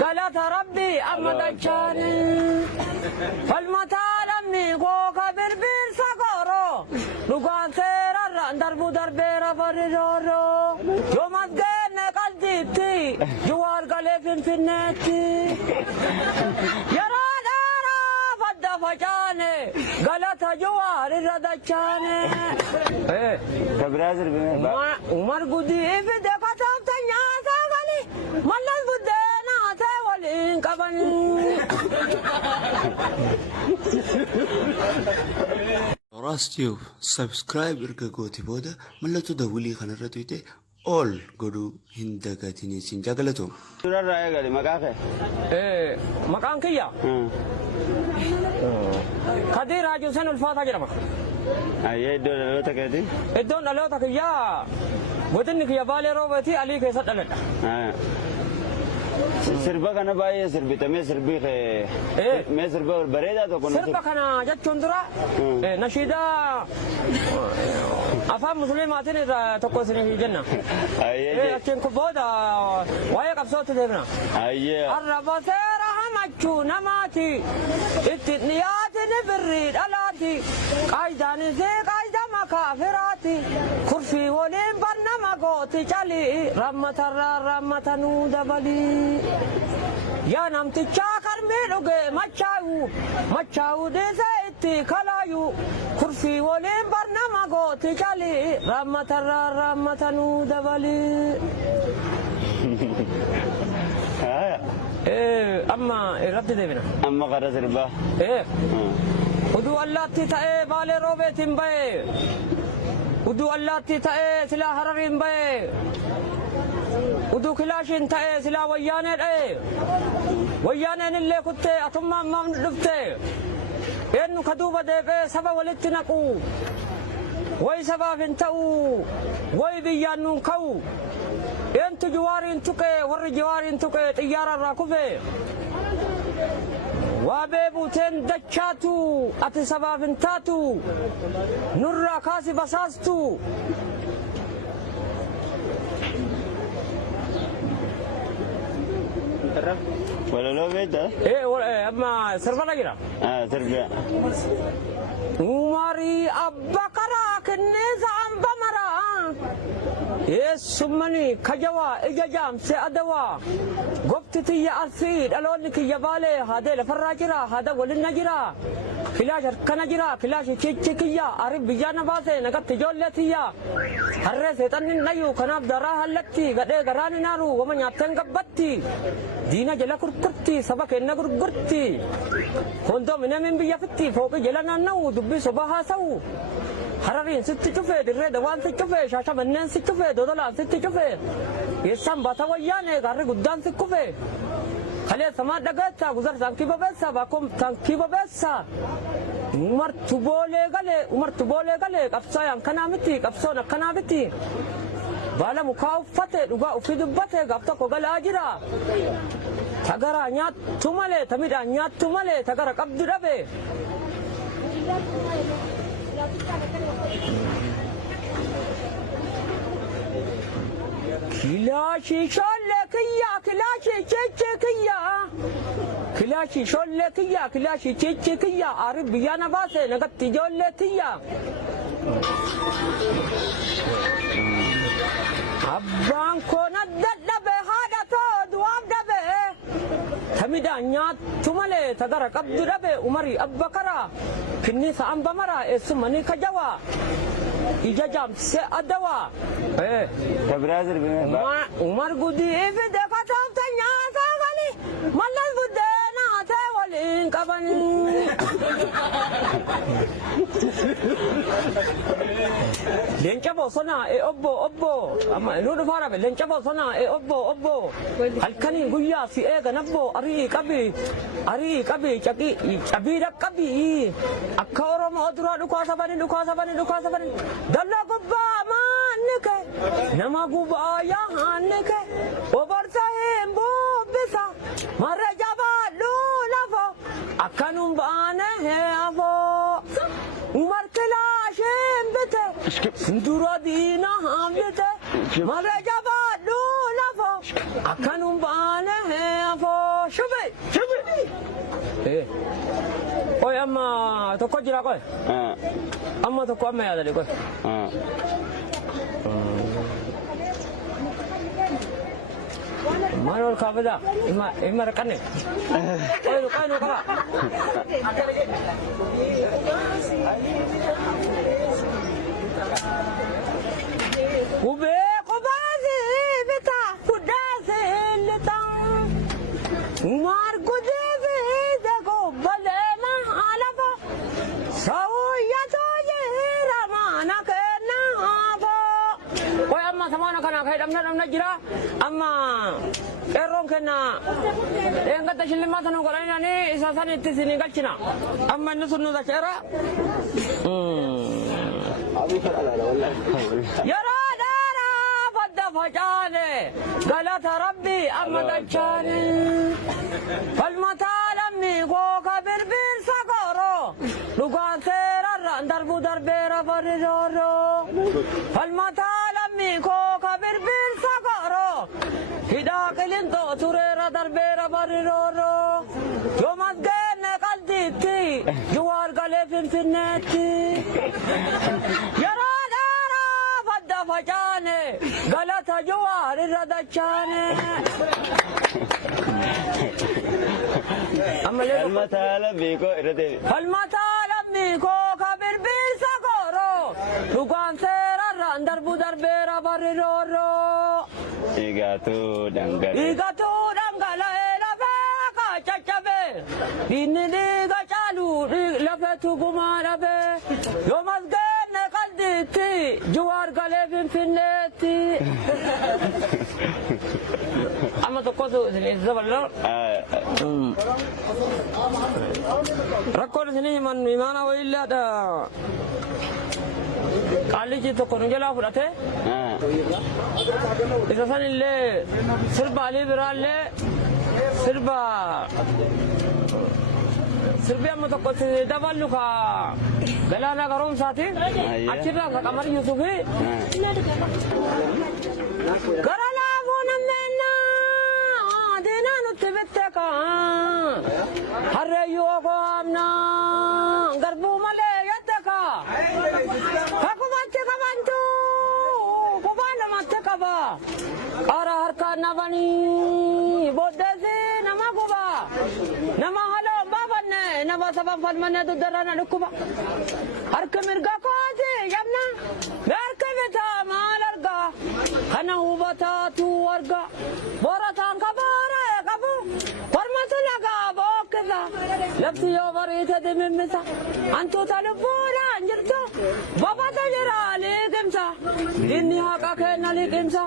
قالت ربي أمد الجاني فالمتالمني قوك بربير سقورو لقان سيرا دربو دربيرا فريرورو يوم أتقين قلديبتي جوار قليفين في النتي يرى دارا فدا فجاني قالت جوار الردجاني كبرازر بنا عمر قدي في دقة تنياسا غلي ملل بدينا تولين كبن Rastiyo subscribe erga gooti booda mallattoo dawulii kanarratti hidhee all godhuu hin dagatinii siin jaagalatu. Suuraa raayyaa gali maqaa kee? Maqaan kiyya? Kadir Haji Hussein Ulfaataa jedhama. Ayyee iddoo dhaloota keeti? Iddoon dhaloota kiyyaa godinni kiyya Baalee Roobeetii Alii keessa dhaladha. Sirba kana baay'ee sirbitamee sirbii kee mee sirba bareedaa tokko sirba kana jechuun dura nashiidaa afaan musliimaatiin irraa tokko isinii jenna. Achiin kun booda waa'ee qabsootti deemna. Arraba seera hamachuu namaati itti dhiyaatin birrii dhalaati qaayidaanis qaayidama kaafiraati kurfii waliin barnama gooti calii rammatarraa rammatanuu dabalii. yaa namtichaa karmii dhugee machaa'u dhiisee itti kalaayu kurfii waliin barnama gooti calii rammatarraa rammatanuu dabalii. Amma irratti deebina. Amma qara sirbaa. Uduu allaatti ta'ee Baalee Roobeetiin bahee uduu allaatti ta'ee silaa Harariin bahee uduu kilaashiin ta'ee silaa wayyaanee dha'ee wayyaaneen illee kuttee atummaan maamni dhuftee eenyu ka duuba deeqee saba walitti naqu way sabaaf hin ta'u way biyyaan nuun ka'u eentu jawaariin tuqee warri jawaariin tuqee xiyyaararraa kufee waa beebuuteen dachaatu ati sabaaf hin taatu nurraa kaasi basaastu. Walaloo beektaa? Amma sirbana jira. Sirba. Umarii abba karaa kenneessa amba maraa eessummani kajawaa ija jaamse adawaa gobti tiyya arsii dhaloonni kiyya Baalee haadee lafarraa jira haada walinna jira Kilaash harkana jira kilaash chichi kiyya arib biyyana baase nagatti ijoollee tiyya harree seexanni nayyuu kanaaf daraa hallatti gadhee garaan hinaaru wama nyaatteen gabbatti diina jala kurkurti saba kenna gurgurti kondominiyeemiin biyya fitti fooqii jala naanna'u dubbii soba haasa'u harariin sitti cufee dirree dawaan si cufee shaashamanneen si cufee dodolaan sitti cufee geessaan baata wayyaane gaarri guddaan si kufee kalee samaa dhagaachaa guzar taankii babeessaa baakoom taankii babeessaa umartu boolee galee qabsaayaan kanaa miti qabsoon akkanaa miti baala mukaa uffate dhugaa ufii dubbate gaaf tokko galaa jira tagaraa nyaattu malee tamidhaan nyaattu malee tagara qabdu dhabe kilaashi sholle kiyya kilaashi chichi kiyya kilaashi sholle kiyya kilaashi chichi kiyya arib biyyana baase nagatti ijoollee tiyya abbaan koona dadhabe haadha too du'aaf dhabe tamidhaan nyaattu malee tagara qabdu dhabe umarii abba karaa kinniisa amba maraa eessumanii kajawa ija jaamse adawa Tabrazer bime. Umar gudi ifide katafte nyaata gali mallas buddeena ate waliin qaban leenca bosonaa obbo amma inuu dhufaara be leenca bosonaa obbo halkanii guyyaa si eegan abbo arii qabi cabiidha qabi akka oromoo dura dhukaasa bani dallaa gubbaa maannike nama gubbaa yaannike obarsa hin bubbisa marre jabaadhuu lafa akkanum baane heafo umar kilaashin bite sindura diina hambite marre jabaadhuu lafa akkanum baane heafo shube oy amma tokko jira koy amma tokko amma yaadale koy Manol kabada ima rekane oy lu kala ube kobazi bita kudase letang umar kudeve dago balena alaba sauya toye ramana kena abo koy amma samana kana kai damna jira amma erron kena enga tashilima tanu gorana ni isasan ittisini galchina amma nusunu da chera yara dara fadda fajane galata rabbi amma dachane falmata lammi go kabir bir sagoro lugan serarra darbu darbera faridoro falmata lammi go kabir bir sagoro hida kelinto turera darbera faridoro yomas gene kalditi juwar gale finfinneti yara dara fadda fajane galata juwar radachane Almatala biko irate. Almatala biko kabir bir sagoro lugan serarra darbu darbera faridoro Igatu dangala ela baka chachabe binni diga chalu lafe tuguma lafe yomas gene kalditi juwar gale finfinneti amma to koso zaballo rakkoon isinii man imaana wayillaadha qaallichi tokko nu jalaa fudhate isa san illee sirba alii biraallee sirbi amma tokko daballu ka galaana garoomsaati achirraa ka qamar yusufi gara laafuu namneenna diinaa nutti bitte ka harreeyyuu okoo hamna garbuu malee yatte ka kakubatti kabantu kubaa namatti qaba qara harkaan nabanii booddeesi nama guba nama haloon baafanne nama saba qaban falmanee duddarraan dhukkuba. Harka mirga kooti yamna. Harka bitaa maal argaa. Kana hubataatu argaa. Borataan kabaara qabu. Kormatu lagaa bookkisa. Lafti yoo bariite dimimmisa. Antuuta lubbuudhaan jirtu. Bobata jira liqimsa. Inni haqa kenna liqimsa.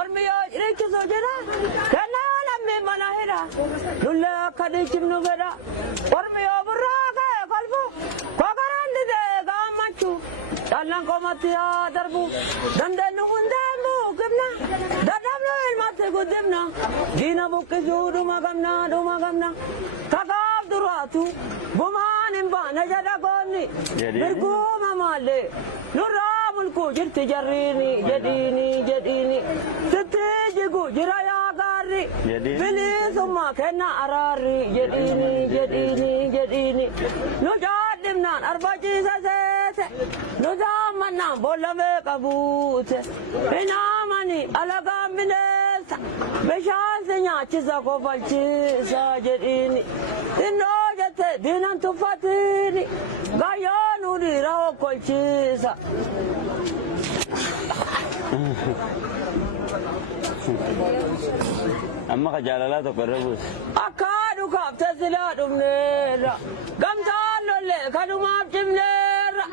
Ormi yoo riichisu jira. Kenna namni mana hidha. Lullee akka dhiichifnu fedha. Ormi yoo burraa kee kolfu. Kokoraan didee gammachuu. Dhallaan qomatti haa darbu. Dandeenyu hundeen buuqifna. Dadhabnu ilmatti guddifna. Diina buqqisuu dhuma gamna. Kakaaf duraatu. Gumaan hin baane jedha goonni. Mirguuma maallee. Nurraa mulkuu jirti jarriini jedhiini. Sitti jigu jira yaa gaarri. Bilisummaa kenna araarri jedhiini. Nu jaadhimnaan arbaciisa seete. Nu jaammannaan boolla meeqa buute. Hinaamani alagaan bineessa. Bishaan si nyaachisa kofalchiisa jedhiini. Innoo jette diinan tuffatiini. Gayyoo nu dhiira okkolchiisa. Amma ka jaalalaa tokko irra buuse. Akka dhukaafte silaa dhumneerra. Gamtaan lollee kanumaaf cimneerra.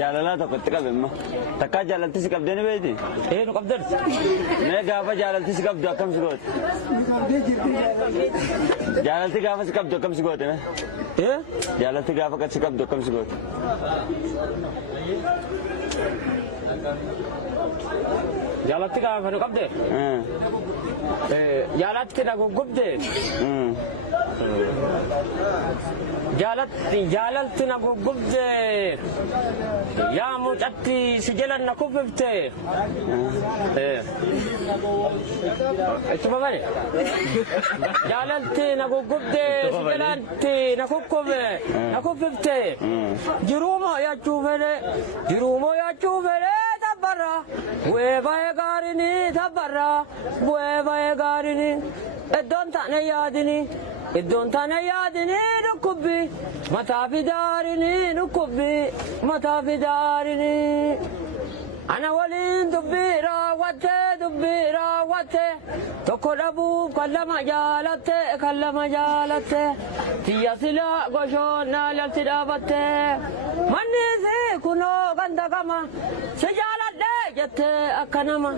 Jaalalaa tokko itti qabe amma. Takkaa jaalalti si qabdee ni beekti? Nu qabdan. Mee gaafa jaalalti si qabdu akkam si goote? Jaalalti gaafa si qabdu akkam si goote mee? Jaalalti gaafa si qabdu akkam si goote? Jaalatti gaafa nu qabde. Jaalatti na gugubde. Jaalatti na gugubde. Yaa mucatti si jalan na kuffifte. Ittuma bane. Jaalatti na gugubde si jalatti na kuffifte. Jiruumoo yaachuu fedhe. Tabbara bu'ee baay'ee gaarini tabbara bu'ee baay'ee gaarini iddoon taane yaadini dhukkubbi mataa fi daarini ana waliin dubbii raawwatte tokko dhabuuf kan lama jaalatte tiyya silaa goshoonnaa lalti dhaabatte manni si kunoo ganda gama si jaaladhe jette akka nama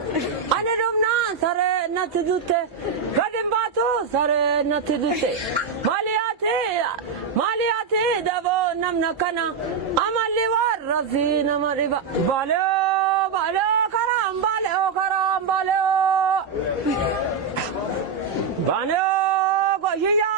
ani dhumnaan saree natti dutte gadin baatu saree natti dutte maaliyaati daboo namna kana amalli warra si nama dhiba Baleo karaan Baleo goshiyaa